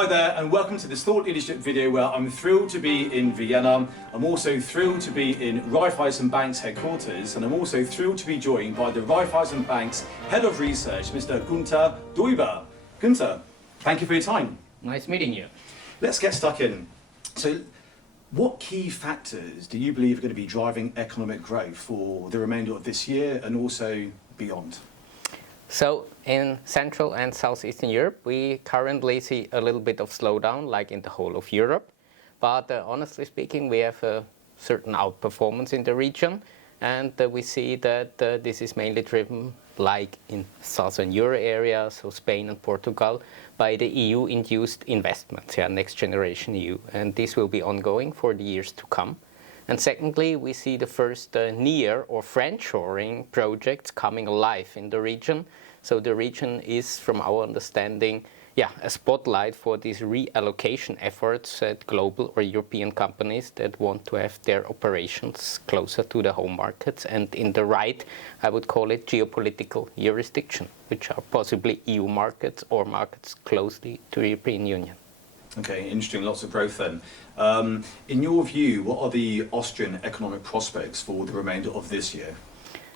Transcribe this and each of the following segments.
Hi there and welcome to this thought leadership video where I'm thrilled to be in Vienna. I'm also thrilled to be in Raiffeisen Bank's headquarters, and I'm also thrilled to be joined by the Raiffeisen Bank's Head of Research, Mr. Gunther Deuber. Gunther, thank you for your time. Nice meeting you. Let's get stuck in. So, what key factors do you believe are going to be driving economic growth for the remainder of this year and also beyond? So in Central and Southeastern Europe, we currently see a little bit of slowdown, like in the whole of Europe. But honestly speaking, we have a certain outperformance in the region. And we see that this is mainly driven, like in Southern Euro area, so Spain and Portugal, by the EU-induced investments, next generation EU. And this will be ongoing for the years to come. And secondly, we see the first near or friendshoring projects coming alive in the region. So the region is, from our understanding, a spotlight for these reallocation efforts at global or European companies that want to have their operations closer to the home markets and in the right, I would call it, geopolitical jurisdiction, which are possibly EU markets or markets closely to the European Union. Okay, interesting, lots of growth then. In your view, what are the Austrian economic prospects for the remainder of this year?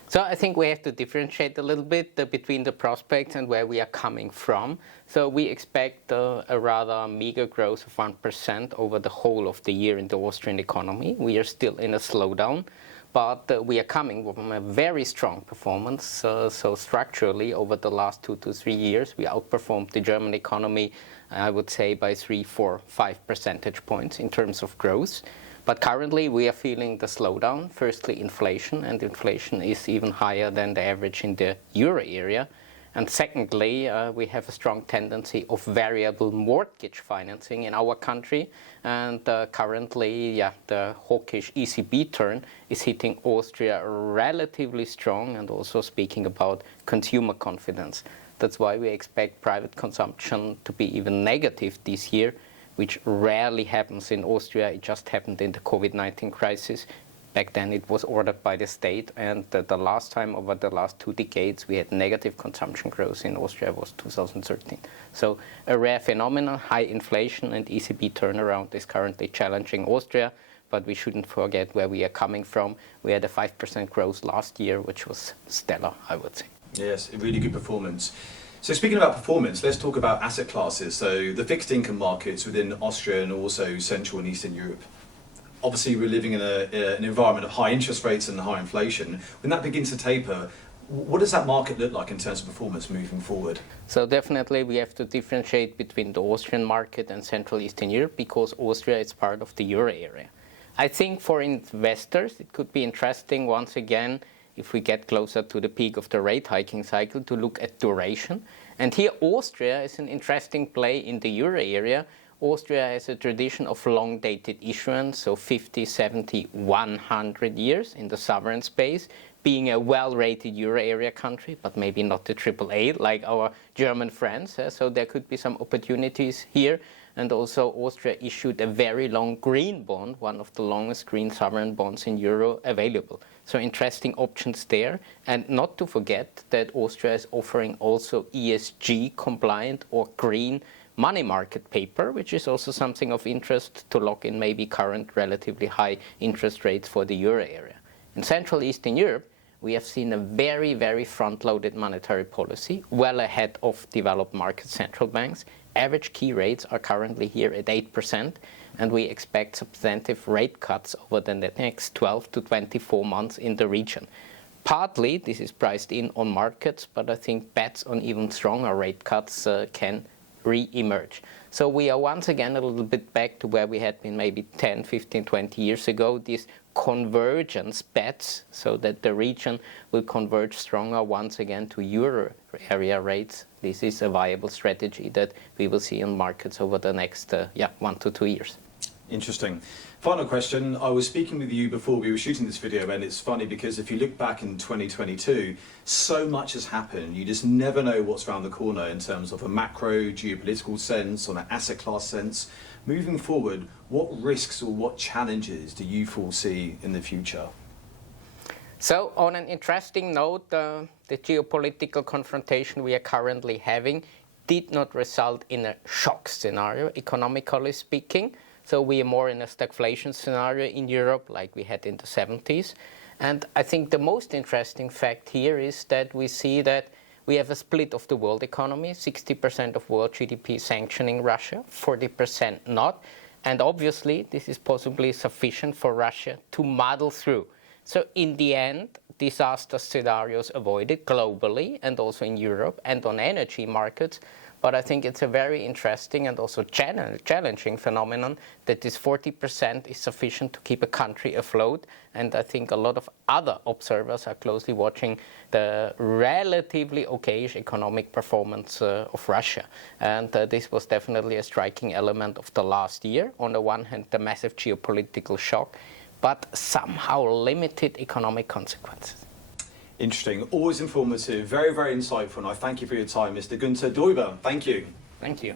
So I think we have to differentiate a little bit between the prospects and where we are coming from. So we expect a rather meager growth of 1% over the whole of the year in the Austrian economy. We are still in a slowdown, but we are coming from a very strong performance. So structurally, over the last 2 to 3 years, we outperformed the German economy, I would say, by 3, 4, 5 percentage points in terms of growth. But currently, we are feeling the slowdown. Firstly, inflation, and inflation is even higher than the average in the euro area. And secondly, we have a strong tendency of variable mortgage financing in our country. And currently, the hawkish ECB turn is hitting Austria relatively strong, and also speaking about consumer confidence. That's why we expect private consumption to be even negative this year, which rarely happens in Austria. It just happened in the COVID-19 crisis. Back then it was ordered by the state, and the last time over the last 2 decades we had negative consumption growth in Austria was 2013. So a rare phenomenon, high inflation and ECB turnaround is currently challenging Austria, but we shouldn't forget where we are coming from. We had a 5% growth last year, which was stellar, I would say. Yes, a really good performance. So speaking about performance, let's talk about asset classes. So the fixed income markets within Austria and also Central and Eastern Europe. Obviously, we're living in an environment of high interest rates and high inflation. When that begins to taper, what does that market look like in terms of performance moving forward? So definitely we have to differentiate between the Austrian market and Central Eastern Europe, because Austria is part of the euro area. I think for investors it could be interesting once again, if we get closer to the peak of the rate hiking cycle, to look at duration. And here Austria is an interesting play in the euro area. Austria has a tradition of long-dated issuance, so 50, 70, 100 years in the sovereign space, being a well-rated euro area country, but maybe not the AAA like our German friends. So there could be some opportunities here. And also Austria issued a very long green bond, one of the longest green sovereign bonds in euro available. So interesting options there. And not to forget that Austria is offering also ESG compliant or green money market paper, which is also something of interest to lock in maybe current relatively high interest rates for the euro area. In Central Eastern Europe, we have seen a very, very front-loaded monetary policy, well ahead of developed market central banks. Average key rates are currently here at 8%, and we expect substantive rate cuts over the next 12 to 24 months in the region. Partly, this is priced in on markets, but I think bets on even stronger rate cuts can re-emerge. So we are once again a little bit back to where we had been maybe 10, 15, 20 years ago, these convergence bets, so that the region will converge stronger once again to euro area rates. This is a viable strategy that we will see in markets over the next 1 to 2 years. Interesting. Final question. I was speaking with you before we were shooting this video, and it's funny because if you look back in 2022, so much has happened. You just never know what's around the corner in terms of a macro geopolitical sense, on an asset class sense. Moving forward, what risks or what challenges do you foresee in the future? So on an interesting note, the geopolitical confrontation we are currently having did not result in a shock scenario, economically speaking. So we are more in a stagflation scenario in Europe like we had in the 70s. And I think the most interesting fact here is that we see that we have a split of the world economy, 60% of world GDP sanctioning Russia, 40% not. And obviously, this is possibly sufficient for Russia to muddle through. So in the end, disaster scenarios avoided globally and also in Europe and on energy markets. But I think it's a very interesting and also challenging phenomenon that this 40% is sufficient to keep a country afloat. And I think a lot of other observers are closely watching the relatively okayish economic performance of Russia. And this was definitely a striking element of the last year. On the one hand, the massive geopolitical shock, but somehow limited economic consequences. Interesting, always informative, very, very insightful, and I thank you for your time, Mr. Günther Däuber. Thank you. Thank you.